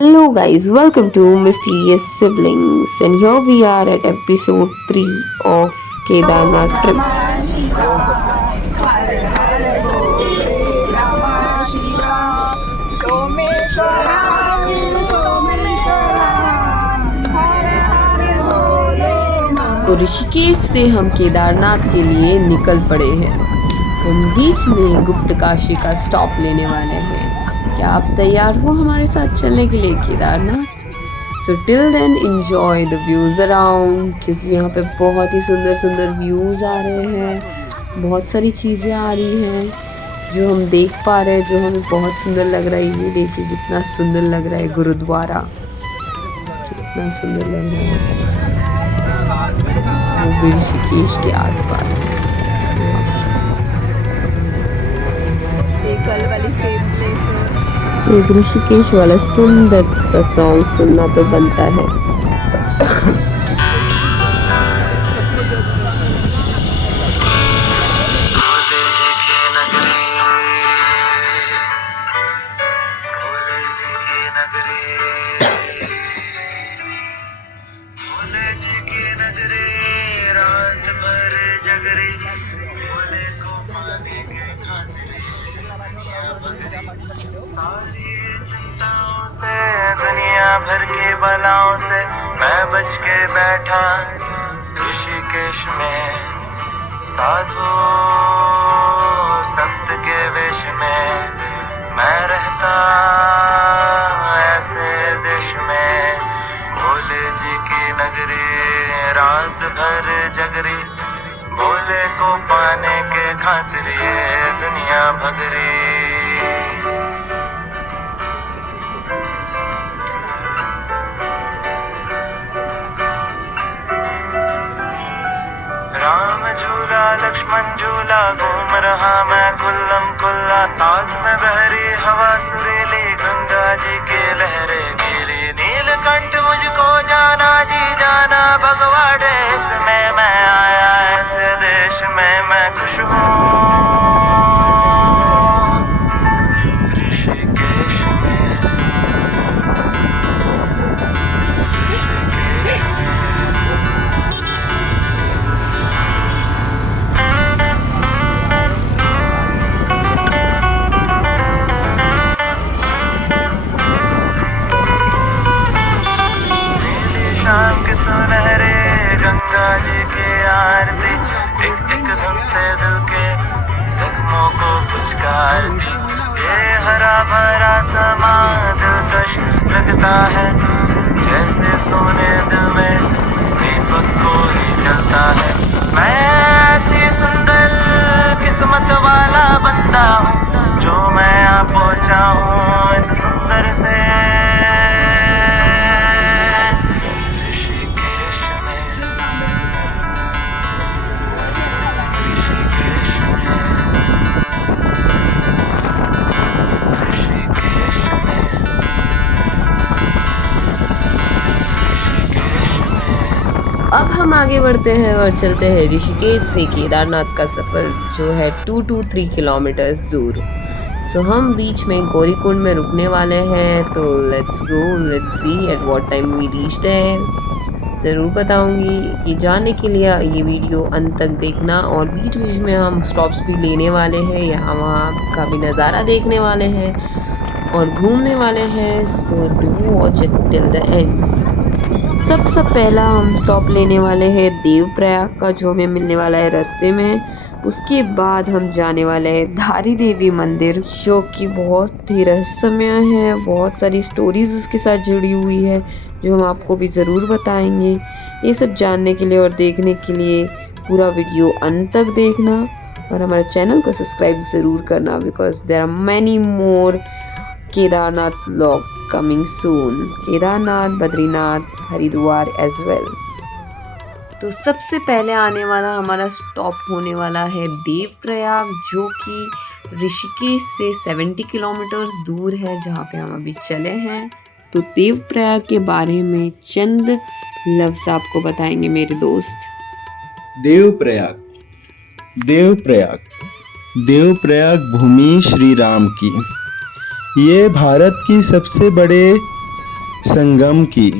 Hello guys, welcome to Mysterious Siblings, and here we are at episode 3 of Kedarnath trip. तो ऋषिकेश से हम केदारनाथ के लिए निकल पड़े हैं। हम बीच में गुप्त काशी का स्टॉप लेने वाले हैं। क्या आप तैयार हो हमारे साथ चलने के लिए Kedarnath? So till then enjoy the views around, क्योंकि यहाँ पे बहुत ही सुंदर सुंदर व्यूज़ आ रहे हैं। बहुत सारी चीज़ें आ रही हैं जो हम देख पा रहे हैं, जो हमें बहुत सुंदर लग रहा है। ये देखिए कितना सुंदर लग रहा है गुरुद्वारा, कितना सुंदर लग रहा है वो भी ऋषिकेश के आसपास। कल वाली सेम प्लेस है। एक ऋषिकेश वाला सुंदर सा सॉन्ग सुनना तो बनता है। दुनिया भर के बलाओं से मैं बच के बैठा ऋषिकेश में, साधु संत के वेश में मैं रहता ऐसे देश में। भोले जी की नगरी रात भर जगरी, भोले को पाने के खातिर ये दुनिया भगरी। राम झूला लक्ष्मण झूला घूम रहा मैं खुल्लम खुल्ला, साथ में बहरी हवा सुरीली गंगा जी की लहरें गीली। नीलकंठ मुझको जाना जी जाना भगवा देश में, मैं आया ऐसे देश में मैं खुश हूँ ऋषिकेश में। शाम के सुनहरे गंगा जी की आरती, एक एक धुन से दिल के जख्मों को पुचकारती। ये हरा भरा समा दिलकश लगता है, जैसे सोने दिल में दीपक को ही जलता है। मैं ऐसी सुंदर किस्मत वाला बंदा हूँ जो मैं यहाँ पहुँचा हूँ इस सुंदर से अब हम आगे बढ़ते हैं और चलते हैं ऋषिकेश से केदारनाथ का सफ़र, जो है 2 to 3 किलोमीटर दूर। सो हम बीच में गौरीकुंड में रुकने वाले हैं। तो let's go, let's see at what time we reach there. ज़रूर बताऊंगी कि जाने के लिए ये वीडियो अंत तक देखना, और बीच बीच में हम स्टॉप्स भी लेने वाले हैं, यहाँ वहाँ का भी नज़ारा देखने वाले हैं और घूमने वाले हैं। So do watch it till the end. सबसे पहला हम स्टॉप लेने वाले हैं देवप्रयाग का, जो हमें मिलने वाला है रास्ते में। उसके बाद हम जाने वाले हैं धारी देवी मंदिर, जो कि बहुत ही रहस्यमय है। बहुत सारी स्टोरीज उसके साथ जुड़ी हुई है जो हम आपको भी ज़रूर बताएंगे। ये सब जानने के लिए और देखने के लिए पूरा वीडियो अंत तक देखना, और हमारे चैनल को सब्सक्राइब ज़रूर करना, because there are many more Kedarnath vlog coming soon. Kedarnath, Badrinath, Haridwar as well. तो सबसे पहले आने वाला हमारा स्टॉप होने वाला है देवप्रयाग, जो कि ऋषिकेश से 70 किलोमीटर दूर है, जहाँ पे हम अभी चले हैं। तो देवप्रयाग के बारे में चंद लफ्ज़ आपको बताएंगे मेरे दोस्त। देवप्रयाग देवप्रयाग देवप्रयाग भूमि श्री राम की। ये भारत की सबसे बड़े संगम की,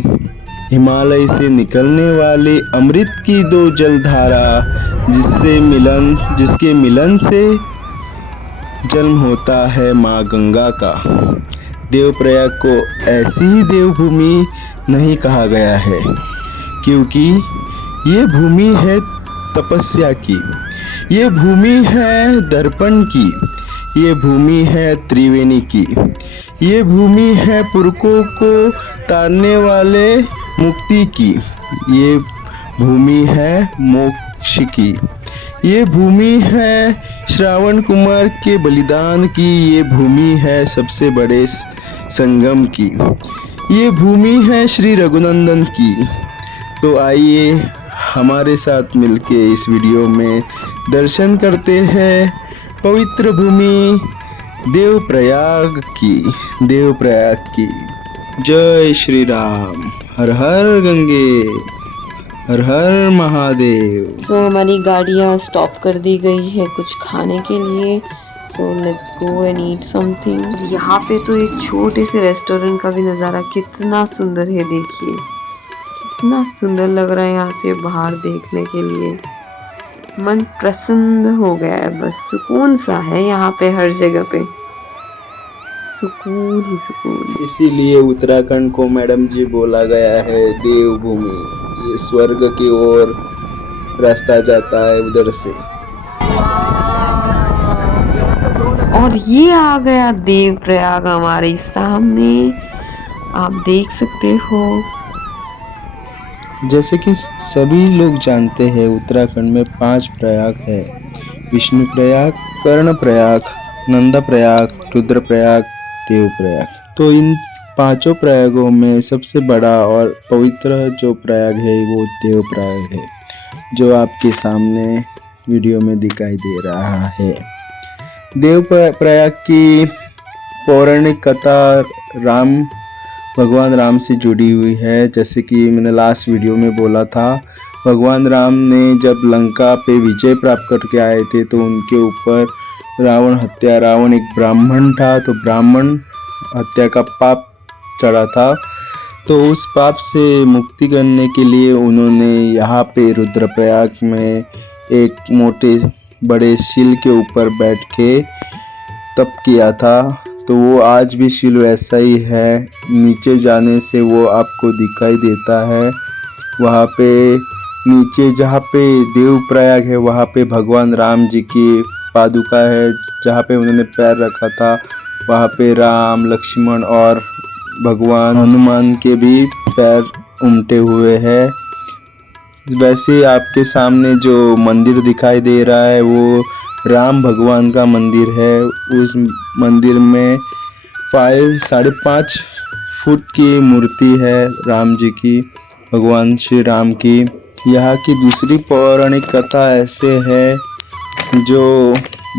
हिमालय से निकलने वाले अमृत की दो जलधारा जिसके मिलन से जन्म होता है माँ गंगा का। देवप्रयाग को ऐसी ही देवभूमि नहीं कहा गया है, क्योंकि ये भूमि है तपस्या की, ये भूमि है दर्पण की, ये भूमि है त्रिवेणी की, ये भूमि है पुरखों को तारने वाले मुक्ति की, ये भूमि है मोक्ष की, ये भूमि है श्रावण कुमार के बलिदान की, ये भूमि है सबसे बड़े संगम की, ये भूमि है श्री रघुनंदन की। तो आइए हमारे साथ मिलके इस वीडियो में दर्शन करते हैं पवित्र भूमि देवप्रयाग की। जय श्री राम। हर हर गंगे, हर हर महादेव। सो हमारी गाड़ियाँ स्टॉप कर दी गई है कुछ खाने के लिए। So let's go and eat something. यहाँ पे तो एक छोटे से रेस्टोरेंट का भी नज़ारा कितना सुंदर है, देखिए कितना सुंदर लग रहा है यहाँ से बाहर देखने के लिए। मन प्रसन्न हो गया है, बस सुकून सा है यहाँ पे, हर जगह पे सुकून ही सुकून। इसीलिए उत्तराखंड को मैडम जी बोला गया है देवभूमि। ये स्वर्ग की ओर रास्ता जाता है उधर से। और ये आ गया देवप्रयाग हमारे सामने, आप देख सकते हो। जैसे कि सभी लोग जानते हैं, उत्तराखंड में 5 प्रयाग है। विष्णु प्रयाग, कर्ण प्रयाग, नंदा प्रयाग, रुद्र प्रयाग, देव प्रयाग। तो इन 5 प्रयागों में सबसे बड़ा और पवित्र जो प्रयाग है वो देव प्रयाग है, जो आपके सामने वीडियो में दिखाई दे रहा है। देव प्रयाग की पौराणिक कथा भगवान राम से जुड़ी हुई है। जैसे कि मैंने लास्ट वीडियो में बोला था, भगवान राम ने जब लंका पे विजय प्राप्त करके आए थे तो उनके ऊपर रावण एक ब्राह्मण था, तो ब्राह्मण हत्या का पाप चढ़ा था। तो उस पाप से मुक्ति करने के लिए उन्होंने यहाँ पे रुद्रप्रयाग में एक मोटे बड़े शील के ऊपर बैठ के तप किया था। तो वो आज भी शील वैसा ही है, नीचे जाने से वो आपको दिखाई देता है। वहाँ पे नीचे जहाँ पे देवप्रयाग है वहाँ पे भगवान राम जी की पादुका है, जहाँ पे उन्होंने पैर रखा था वहाँ पे राम, लक्ष्मण और भगवान हनुमान के भी पैर उमटे हुए हैं। वैसे आपके सामने जो मंदिर दिखाई दे रहा है वो राम भगवान का मंदिर है। उस मंदिर में 5.5 फुट की मूर्ति है राम जी की, भगवान श्री राम की। यहाँ की दूसरी पौराणिक कथा ऐसे है, जो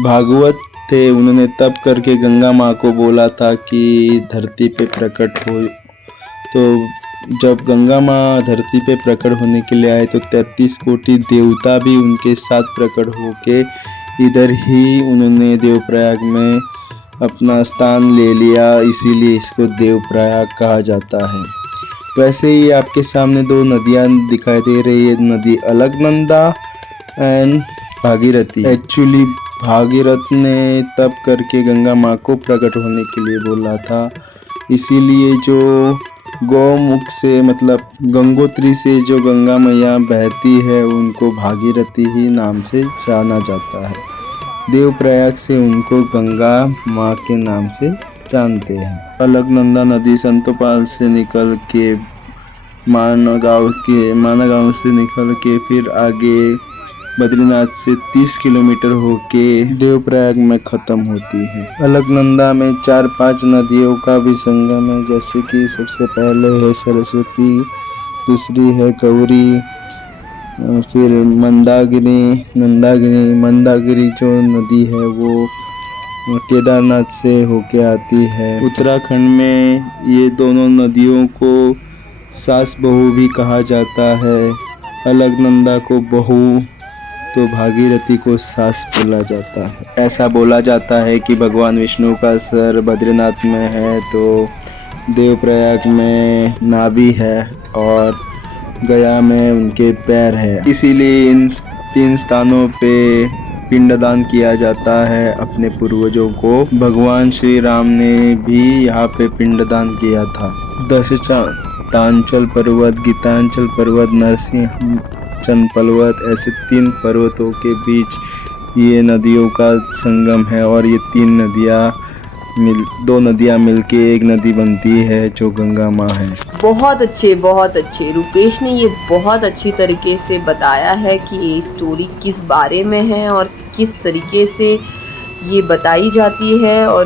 भागवत थे उन्होंने तप करके गंगा माँ को बोला था कि धरती पे प्रकट हो। तो जब गंगा माँ धरती पे प्रकट होने के लिए आए तो 33 कोटि देवता भी उनके साथ प्रकट होके इधर ही उन्होंने देवप्रयाग में अपना स्थान ले लिया, इसीलिए इसको देवप्रयाग कहा जाता है। वैसे ही आपके सामने 2 नदियाँ दिखाई दे रही है, नदी अलकनंदा एंड भागीरथी। एक्चुअली भागीरथ ने तप करके गंगा माँ को प्रकट होने के लिए बोला था, इसीलिए जो गौमुख से मतलब गंगोत्री से जो गंगा मैया बहती है उनको भागीरथी ही नाम से जाना जाता है। देवप्रयाग से उनको गंगा माँ के नाम से जानते हैं। अलकनंदा नदी संतोपाल से निकल के माना गांव से निकल के फिर आगे बद्रीनाथ से 30 किलोमीटर होके देवप्रयाग में ख़त्म होती है। अलकनंदा में 4-5 नदियों का भी संगम है, जैसे कि सबसे पहले है सरस्वती, दूसरी है गौरी, फिर मंदागिरी जो नदी है वो केदारनाथ से होके आती है। उत्तराखंड में ये दोनों नदियों को सास बहू भी कहा जाता है। अलकनंदा को बहू तो भागीरथी को सास बोला जाता है। ऐसा बोला जाता है कि भगवान विष्णु का सर बद्रीनाथ में है, तो देवप्रयाग में नाभि है और गया में उनके पैर है। इसीलिए इन 3 स्थानों पे पिंडदान किया जाता है अपने पूर्वजों को। भगवान श्री राम ने भी यहाँ पे पिंडदान किया था। दशांचल पर्वत, गीतांचल पर्वत, नरसिंह पर्वत, ऐसे 3 पर्वतों के बीच ये नदियों का संगम है और ये 2 नदियाँ मिलके एक नदी बनती है जो गंगा माँ है। बहुत अच्छे रुपेश ने ये बहुत अच्छी तरीके से बताया है कि ये स्टोरी किस बारे में है और किस तरीके से ये बताई जाती है और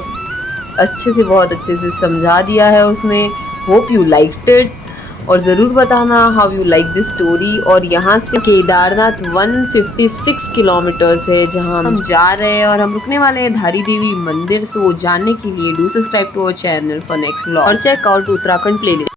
बहुत अच्छे से समझा दिया है उसने। होप यू लाइक्ड इट और ज़रूर बताना how you like this story. और यहाँ से केदारनाथ 156 किलोमीटर्स है जहाँ हम जा रहे हैं और हम रुकने वाले हैं धारी देवी मंदिर। सो जानने के लिए do subscribe to our channel for next vlog और चेक आउट उत्तराखंड प्लेलिस्ट।